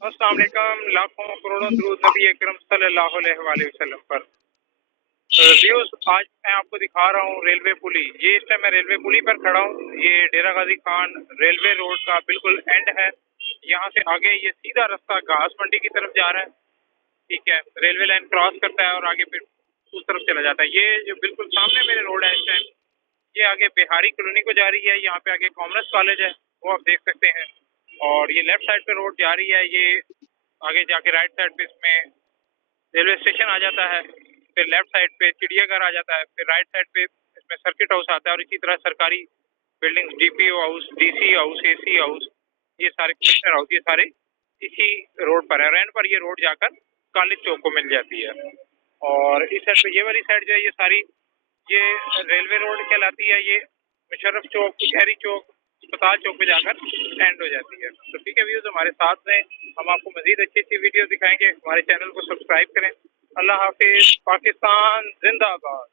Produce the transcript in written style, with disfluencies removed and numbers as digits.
अस्सलाम वालेकुम, लाखों करोड़ों दुरूद नबी अकरम सल्लल्लाहु अलैहि वसल्लम पर। व्यूज आज मैं आपको दिखा रहा हूँ रेलवे पुली। ये इस टाइम मैं रेलवे पुली पर खड़ा हूँ। ये डेरा गाजी खान रेलवे रोड का बिल्कुल एंड है। यहाँ से आगे ये सीधा रास्ता घास मंडी की तरफ जा रहा है। ठीक है, रेलवे लाइन क्रॉस करता है और आगे फिर उस तरफ चला जाता है। ये जो बिल्कुल सामने मेरे रोड है इस टाइम, ये आगे बिहारी कॉलोनी को जा रही है। यहाँ पे आगे कॉमर्स कॉलेज है, वो आप देख सकते हैं। और ये लेफ्ट साइड पे रोड जा रही है। ये आगे जाके राइट साइड पे इसमें रेलवे स्टेशन आ जाता है। फिर लेफ्ट साइड पे चिड़ियाघर आ जाता है। फिर राइट साइड पे इसमें सर्किट हाउस आता है और इसी तरह सरकारी buildings, DPO house, DC house, AC house, ये सारे कमिश्नर हाउस, ये सारे इसी रोड पर है। रैन पर ये रोड जाकर कॉलेज चौक को मिल जाती है। और इस साइड पे ये वाली साइड जो है ये सारी ये रेलवे रोड कहलाती है। ये मुशर्रफ चौक, शहरी चौक, अस्पताल चौक पे जाकर एंड हो जाती है। तो ठीक है व्यूज, हमारे साथ में हम आपको मजीद अच्छी अच्छी वीडियो दिखाएंगे। हमारे चैनल को सब्सक्राइब करें। अल्लाह हाफिज। पाकिस्तान जिंदाबाद।